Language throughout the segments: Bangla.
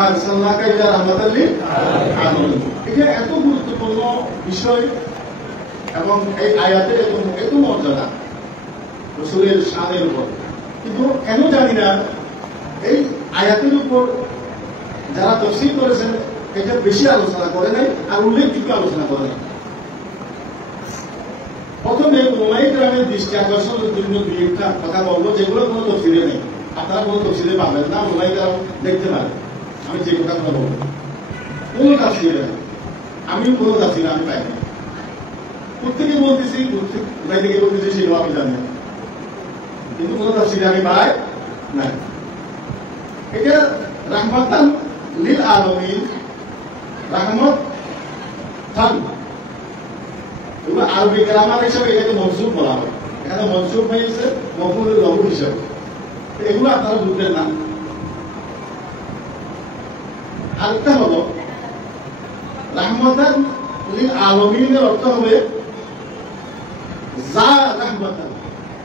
ওয়া আরসালনাকা ইলা রাহমাতাল লিল আলামিন। এটা এত গুরুত্বপূর্ণ বিষয় এবং এই আয়াতের এত মর্যাদা রাসূলের শানের উপর, কিন্তু কেন জানি না এই আয়াতের উপর যারা তাফসীর করেছেন এটা বেশি আলোচনা করে নাই আর উল্লেখযোগ্য আলোচনা করে নাই। প্রথমে উলামায়ে কেরামের দৃষ্টি আকর্ষণের জন্য দুই একটা কথা বলবো যেগুলো কোনো তাফসীরে নেই, আপনারা কোনো তাফসীরে পাবেন না, উলামায়ে কেরাম দেখতে পারেন। আমি যে কথাগুলো বলবো কোনো তাফসীরে নেই, আমিও কোনো তাফসীরে আমি পাই না। প্রত্যেকে বলতেছি কোথায় থেকে বলতেছি সেগুলো আমি জানি না, কিন্তু কোনো তাফসীরে আমি পাই নাই। এটা রাহমাতান লিল আলামিন, রহমত থান, এগুলো আরবি গ্রামার হিসাবে এটাকে মনসুব বলা হয়। এখানে মনসুব হয়েছে মফউলুল লাহু হিসাবে, এগুলো আপনারা বুঝবেন না। আরেকটা হলো রাহমাতান লিল আলামিনের অর্থ হবে যা রাহমাতান,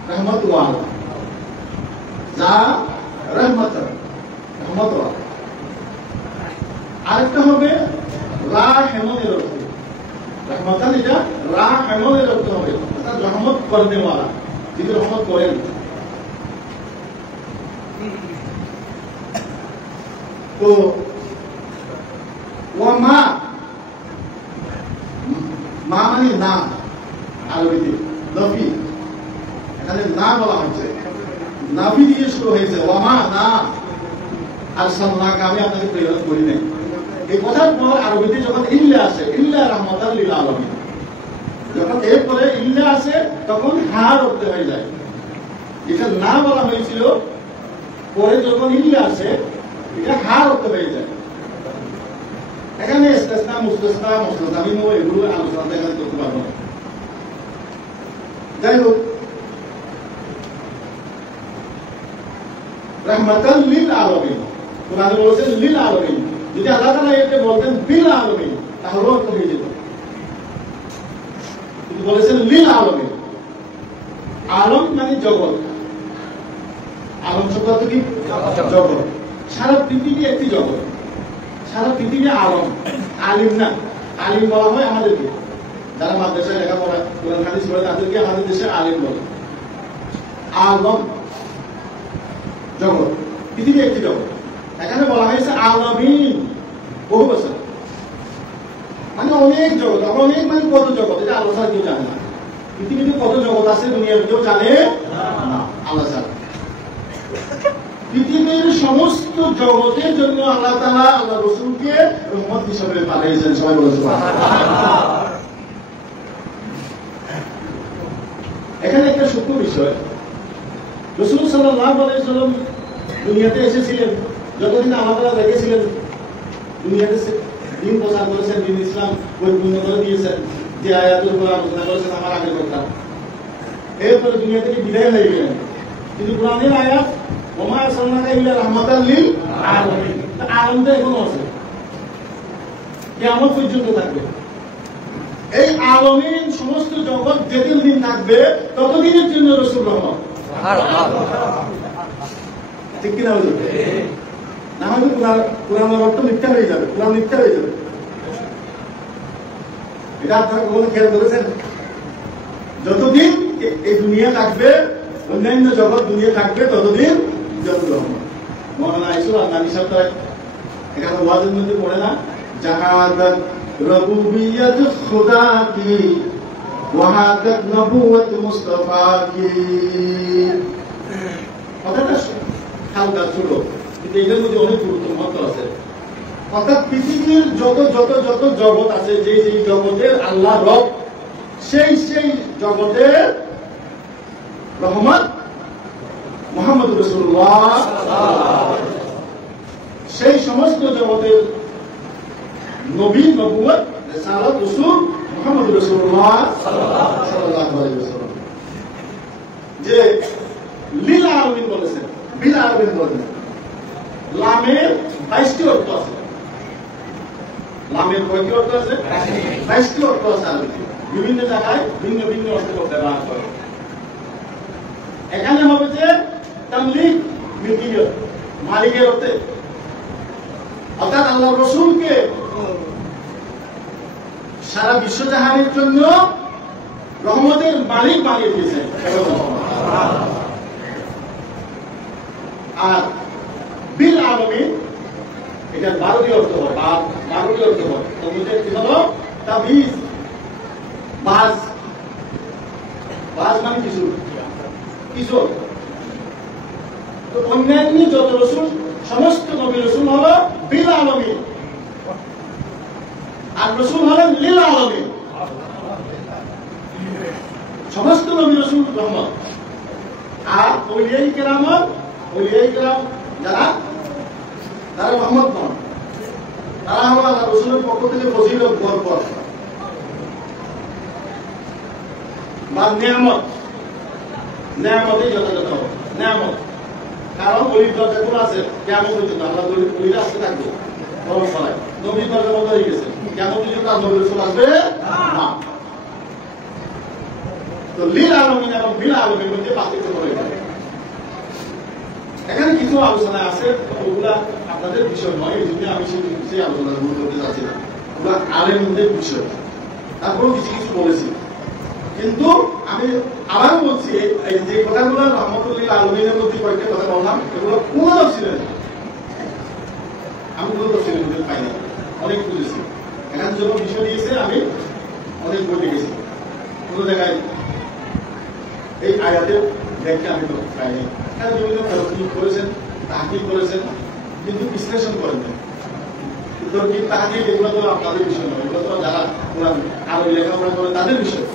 রহমত ওয়ালা, যা রহমাতান, রহমত ওয়ালা। আরেকটা হবে রাহমানের অর্থ, রহমতান এটা রাহমানের অর্থ হবে অর্থাৎ রহমত করতে ওয়ালা, যিনি রহমত করেন। তো ওয়ামা, মা মানে না, আরবিতে নফি, এখানে না বলা হচ্ছে, নাফি দিয়ে শুরু হয়েছে, ওয়ামা না আরসালনাকা, আমি আপনাকে প্রেরণ করি নাই। এই কথার পর আরবিতে যখন ইল্লা আসে, ইল্লা রাহমাতাল লিল আলামিন, যখন এরপরে ইল্লা আসে তখন হার অর্থ হয়ে যায়। এটা না বলা হয়েছিল, পরে যখন ইল্লা আসে এটা হার অর্থ হয়ে যায়। এখানে ইস্তিসনা, মুস্তাসনা, মুস্তাসনাবিন এগুলো আলোচনা এখানে করতে পারবো না। যাই হোক, রাহমাতাল লিল আলামিন, কোরআনে বলেছেন লিল আলামিন। যদি আল্লাহ তাআলা এতে বলতেন বিল আলামিন তাহলেও অর্থ হয়ে যেত, কিন্তু বলেছেন লিল আলামিন। আলম মানে জগৎ, আলম শব্দ অর্থ কি? জগৎ। সারা পৃথিবী একটি জগৎ, সারা পৃথিবী আলম। আলিম না, আলিম বলা হয় আমাদেরকে যারা মাদ্রাসায় লেখাপড়া কোরআন হাদিস পড়ে তাদেরকে আমাদের দেশে আলিম বলে। আলম জগৎ, পৃথিবী একটি জগৎ। এখানে বলা হয়েছে আলামিন, বহু বছর মানে অনেক জগৎ। অনেক মানে কত জগৎ এটা আলোচনা কেউ জানে না। পৃথিবীতে কত জগৎ আছে দুনিয়ার কেউ জানে না, আল্লাহ জানে। পৃথিবীর সমস্ত জগতের জন্য আল্লাহ তাআলা আল্লাহ রাসূলকে রহমত হিসেবে পাঠিয়েছেন। সবাই বলে সুবহানাল্লাহ। এখানে একটা সূক্ষ্ম বিষয়, রাসূল সাল্লাল্লাহু আলাইহি ওয়াসাল্লাম দুনিয়াতে এসেছিলেন, যতদিন আল্লাহ তাআলা রেখেছিলেন দুনিয়াতে দিন প্রচার করেছেন, দিন ইসলাম পরিপূর্ণ করে দিয়েছেন। যে আয়াতের উপর আলোচনা করেছেন আমার আগের কথা, এরপরে দুনিয়া থেকে বিদায় হয়ে গেলেন। কিন্তু কোরআনের আয়াত ওমা আরসালনাকা ইল্লা রাহমাতাল লিল আলামিন, আলমটা এখনো আছে, কিয়ামত পর্যন্ত থাকবে। এই আলামিন সমস্ত জগৎ যেদিন দিন থাকবে ততদিনের জন্য রাসূল রহমত। ঠিক কিনা বলুন? না হলে কোরআনের অর্থ মিথ্যা হয়ে যাবে, কোরআন মিথ্যা হয়ে যাবে। এটা আপনারা কখনো খেয়াল করেছেন? যতদিন এই দুনিয়া থাকবে, অন্যান্য জগৎ দুনিয়া থাকবে, ততদিন যত রহমত। মৌলানা ইসুফ আদনানী সাহেব তারা এখানে ওয়াজের মধ্যে পড়ে না, জাহাঁ তক রবুবিয়ত খুদা কি ওয়াহা তক নবুয়ত মুস্তাফা কি। কথাটা হালকা ছোট, কিন্তু এটার মধ্যে অনেক গুরুত্ব মহত্ব আছে। অর্থাৎ পৃথিবীর যত যত যত জগৎ আছে, যে যেই জগতের আল্লাহ রব, সেই সেই জগতের রহমত মুহাম্মদ রাসূলুল্লাহ, সেই সমস্ত জগতের নবী, নবুয়ত, রিসালাত, রাসূল মুহাম্মদ রাসূলুল্লাহ সাল্লাল্লাহু আলাইহি ওয়াসাল্লাম। যে লিল আলামিন বলেছেন, বিল আলামিন বলেছেন। লামের 22টি অর্থ আছে। লামের কয়টি অর্থ আছে? 22টি অর্থ আছে। বিভিন্ন জায়গায় ভিন্ন ভিন্ন অর্থ ব্যবহার করে। এখানে হবে যে তামলিক, মিলকিয়ত, মালিকের অর্থে। অর্থাৎ আল্লাহ রসুলকে সারা বিশ্বজাহানের জন্য রহমতের মালিক বানিয়ে দিয়েছেন। আর বিল আলমিন এটা 12টি অর্থ হয়, 12টি অর্থ হয়। তার মধ্যে একটি হলো তাবিজ, বাজ মানে কিছু কিছু। তো অন্যান্য যত রসুল, সমস্ত নবী রসুল হলো বিল আলমিন, আর রসুল হলেন লিল আলমিন। সমস্ত নবী রসুল রহমত। আর ওলিয়াই কেরাম যারা তারা রহমত নন, তারা হলো আল্লাহ রসুলের পক্ষ থেকে ফজিলত বরকত বা নেয়ামতেই যথাযথ নেয়ামত। কারণ অলির দরজাগুলো আছে কেমন পর্যন্ত, আমরা অলিরা আসতে থাকবো পরম্পরায়। নবীর দরজা বন্ধ হয়ে গেছে, কেমন পর্যন্ত আর নবী রসুল আসবে না। তো লীল আলমিন এবং বিল আলমিনের মধ্যে পার্থক্য করে গেছে। এখানে কিছু আলোচনা আছে, ওগুলা আপনাদের বিষয় নয়, এই জন্য আমি সেই আলোচনা করতে যাচ্ছি না। ওগুলা আলেমদের বিষয়, তারপরেও কিছু কিছু বলেছি। কিন্তু আমি আবারও বলছি, এই যে কথাগুলো রহমতুল্লিল আলমিনের মধ্যে কয়েকটা কথা বললাম, এগুলো কোনো তফসিলে নেই। আমি কোনো তফসিলের মধ্যে পাই না, অনেক খুঁজেছি। এখানে যত বিষয় দিয়েছে আমি অনেক বই দেখেছি, কোনো জায়গায় এই আয়াতের ব্যাখ্যা আমি তো পাইনি। এখানে বিভিন্ন তরকিব করেছেন, তাহকিক করেছেন, কিন্তু বিশ্লেষণ করেন না। তরকিব তাহকিক এগুলো তো আপনাদের বিষয় নয়, এগুলো তো যারা আরো লেখাপড়া করে তাদের বিষয়।